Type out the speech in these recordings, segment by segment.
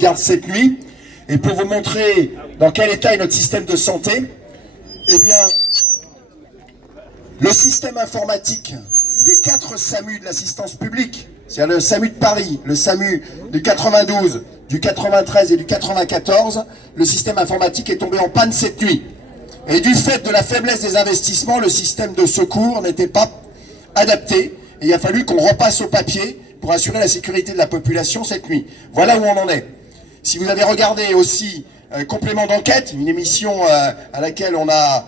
Regarde cette nuit, et pour vous montrer dans quel état est notre système de santé, eh bien, le système informatique des 4 SAMU de l'assistance publique, c'est-à-dire le SAMU de Paris, le SAMU du 92, du 93 et du 94, le système informatique est tombé en panne cette nuit. Et du fait de la faiblesse des investissements, le système de secours n'était pas adapté, et il a fallu qu'on repasse au papier pour assurer la sécurité de la population cette nuit. Voilà où on en est. Si vous avez regardé aussi Complément d'enquête, une émission à laquelle on a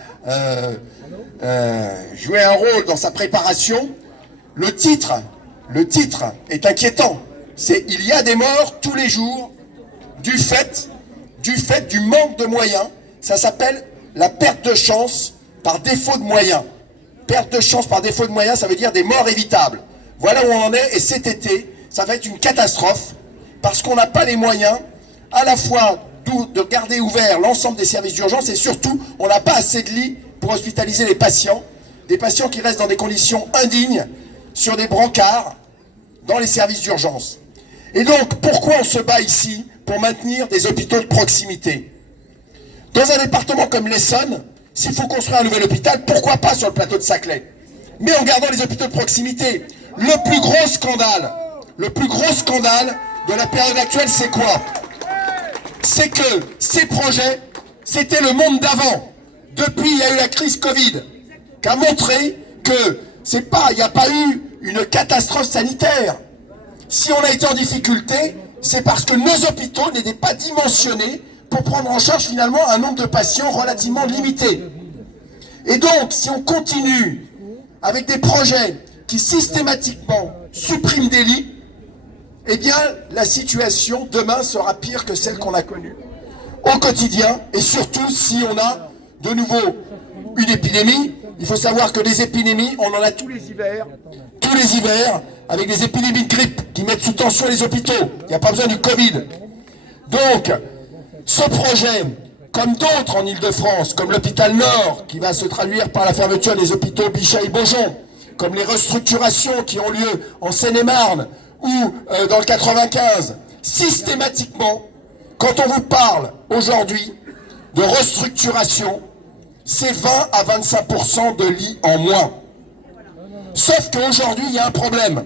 joué un rôle dans sa préparation, le titre est inquiétant. C'est « Il y a des morts tous les jours du fait du manque de moyens ». Ça s'appelle la perte de chance par défaut de moyens. Perte de chance par défaut de moyens, ça veut dire des morts évitables. Voilà où on en est, et cet été, ça va être une catastrophe, parce qu'on n'a pas les moyens, à la fois de garder ouvert l'ensemble des services d'urgence, et surtout, on n'a pas assez de lits pour hospitaliser les patients, des patients qui restent dans des conditions indignes, sur des brancards, dans les services d'urgence. Et donc, pourquoi on se bat ici pour maintenir des hôpitaux de proximité? Dans un département comme l'Essonne, s'il faut construire un nouvel hôpital, pourquoi pas sur le plateau de Saclay? Mais en gardant les hôpitaux de proximité. Le plus gros scandale de la période actuelle, c'est quoi? C'est que ces projets, c'était le monde d'avant. Depuis, il y a eu la crise Covid, qui a montré que il n'y a pas eu une catastrophe sanitaire. Si on a été en difficulté, c'est parce que nos hôpitaux n'étaient pas dimensionnés pour prendre en charge finalement un nombre de patients relativement limité. Et donc, si on continue avec des projets qui systématiquement suppriment des lits, eh bien, la situation demain sera pire que celle qu'on a connue au quotidien, et surtout si on a de nouveau une épidémie. Il faut savoir que les épidémies, on en a tous les hivers, avec des épidémies de grippe qui mettent sous tension les hôpitaux. Il n'y a pas besoin du Covid. Donc, ce projet, comme d'autres en Ile-de-France, comme l'hôpital Nord, qui va se traduire par la fermeture des hôpitaux Bichat et Beaujon, comme les restructurations qui ont lieu en Seine-et-Marne ou dans le 95, systématiquement, quand on vous parle aujourd'hui de restructuration, c'est 20 à 25% de lits en moins. Sauf qu'aujourd'hui, il y a un problème.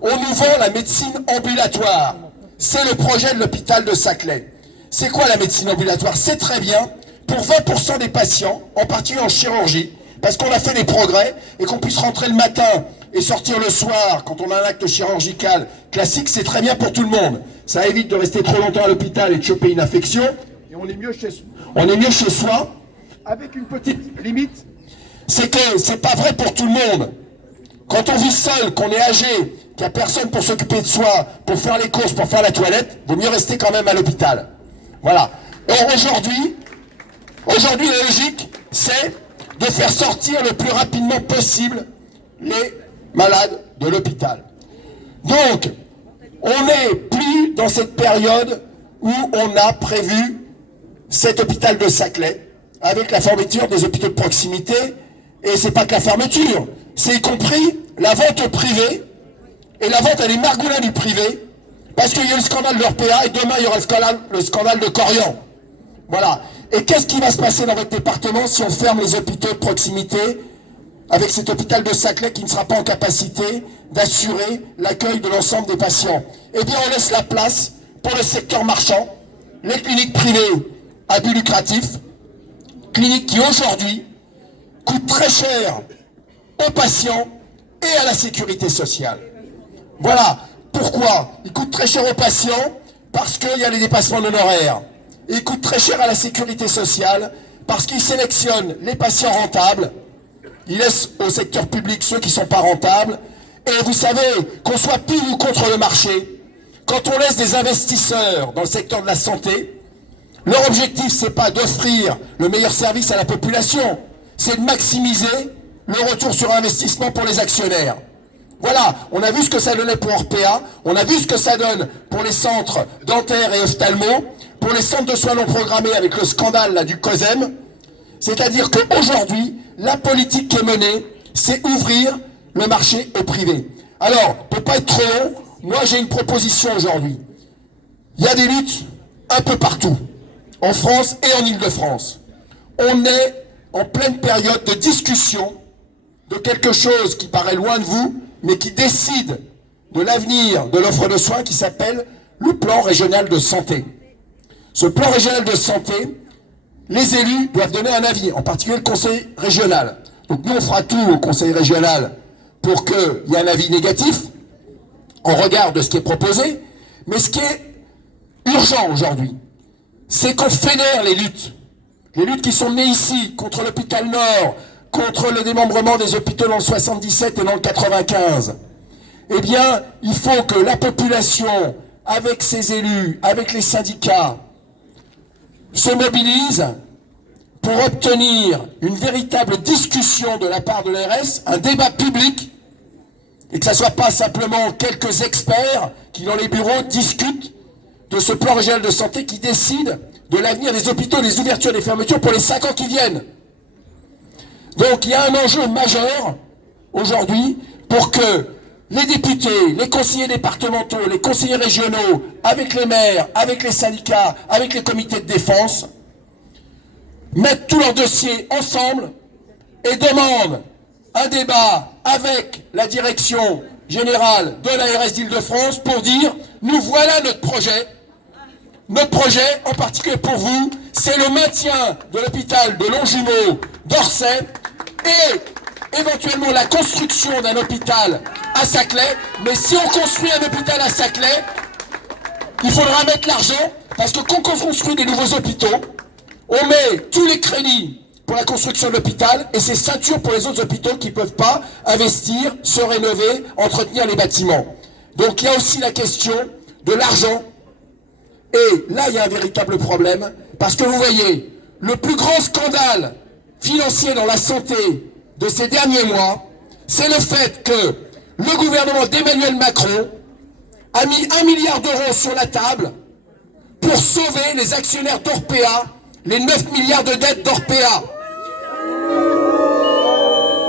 On nous vend la médecine ambulatoire. C'est le projet de l'hôpital de Saclay. C'est quoi la médecine ambulatoire? C'est très bien pour 20% des patients, en particulier en chirurgie, parce qu'on a fait des progrès, et qu'on puisse rentrer le matin et sortir le soir quand on a un acte chirurgical classique, c'est très bien pour tout le monde. Ça évite de rester trop longtemps à l'hôpital et de choper une infection, et on est mieux chez soi, avec une petite limite, c'est que c'est pas vrai pour tout le monde. Quand on vit seul, qu'on est âgé, qu'il n'y a personne pour s'occuper de soi, pour faire les courses, pour faire la toilette, vaut mieux rester quand même à l'hôpital. Voilà. Or aujourd'hui, la logique, c'est de faire sortir le plus rapidement possible les malades de l'hôpital. Donc, on n'est plus dans cette période où on a prévu cet hôpital de Saclay, avec la fermeture des hôpitaux de proximité, et c'est pas que la fermeture, c'est y compris la vente au privé, et la vente à des margoulins du privé, parce qu'il y a eu le scandale de l'Orpea, et demain il y aura le scandale de Corian. Voilà. Et qu'est-ce qui va se passer dans votre département si on ferme les hôpitaux de proximité, avec cet hôpital de Saclay qui ne sera pas en capacité d'assurer l'accueil de l'ensemble des patients? Eh bien, on laisse la place pour le secteur marchand, les cliniques privées à but lucratif, cliniques qui aujourd'hui coûtent très cher aux patients et à la sécurité sociale. Voilà. Pourquoi? Ils coûtent très cher aux patients parce qu'il y a les dépassements d'honoraires. Et ils coûtent très cher à la sécurité sociale parce qu'ils sélectionnent les patients rentables. Ils laissent au secteur public ceux qui ne sont pas rentables. Et vous savez, qu'on soit pile ou contre le marché, quand on laisse des investisseurs dans le secteur de la santé, leur objectif, c'est pas d'offrir le meilleur service à la population, c'est de maximiser le retour sur investissement pour les actionnaire. Voilà, on a vu ce que ça donnait pour Orpea, on a vu ce que ça donne pour les centres dentaires et ophtalmo, pour les centres de soins non programmés avec le scandale là, du COSEM. C'est-à-dire qu'aujourd'hui, la politique qui est menée, c'est ouvrir le marché au privé. Alors, pour pas être trop long, moi j'ai une proposition aujourd'hui. Il y a des luttes un peu partout, en France et en Île-de-France. On est en pleine période de discussion de quelque chose qui paraît loin de vous, mais qui décide de l'avenir de l'offre de soins qui s'appelle le plan régional de santé. Ce plan régional de santé, les élus doivent donner un avis, en particulier le conseil régional. Donc nous, on fera tout au conseil régional pour qu'il y ait un avis négatif, en regard de ce qui est proposé. Mais ce qui est urgent aujourd'hui, c'est qu'on fédère les luttes. Les luttes qui sont menées ici, contre l'hôpital Nord, contre le démembrement des hôpitaux dans le 77 et dans le 95. Eh bien, il faut que la population, avec ses élus, avec les syndicats, se mobilise pour obtenir une véritable discussion de la part de l'ARS, un débat public, et que ça ne soit pas simplement quelques experts qui, dans les bureaux, discutent de ce plan régional de santé qui décide de l'avenir des hôpitaux, des ouvertures et des fermetures pour les 5 ans qui viennent. Donc il y a un enjeu majeur aujourd'hui pour que les députés, les conseillers départementaux, les conseillers régionaux, avec les maires, avec les syndicats, avec les comités de défense, mettent tous leurs dossiers ensemble et demandent un débat avec la direction générale de l'ARS d'Île-de-France pour dire « Nous voilà notre projet ». Notre projet, en particulier pour vous, c'est le maintien de l'hôpital de Longjumeau d'Orsay et éventuellement la construction d'un hôpital à Saclay. Mais si on construit un hôpital à Saclay, il faudra mettre l'argent, parce que quand on construit des nouveaux hôpitaux, on met tous les crédits pour la construction de l'hôpital et c'est ceinture pour les autres hôpitaux qui ne peuvent pas investir, se rénover, entretenir les bâtiments. Donc il y a aussi la question de l'argent. Et là, il y a un véritable problème, parce que vous voyez, le plus grand scandale financier dans la santé de ces derniers mois, c'est le fait que le gouvernement d'Emmanuel Macron a mis 1 milliard d'euros sur la table pour sauver les actionnaires d'Orpea, les 9 milliards de dettes d'Orpea.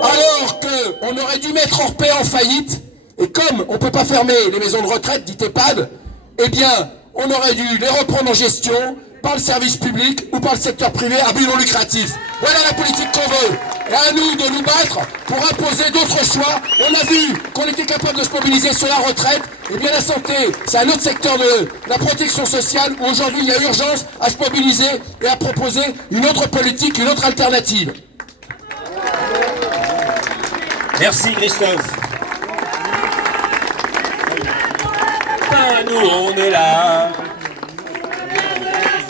Alors qu'on aurait dû mettre Orpea en faillite, et comme on ne peut pas fermer les maisons de retraite, dit EHPAD, eh bien, on aurait dû les reprendre en gestion par le service public ou par le secteur privé à but non lucratif. Voilà la politique qu'on veut. Et à nous de nous battre pour imposer d'autres choix. On a vu qu'on était capable de se mobiliser sur la retraite. Et bien la santé, c'est un autre secteur de la protection sociale où aujourd'hui il y a urgence à se mobiliser et à proposer une autre politique, une autre alternative. Merci Christophe. Nous on est là.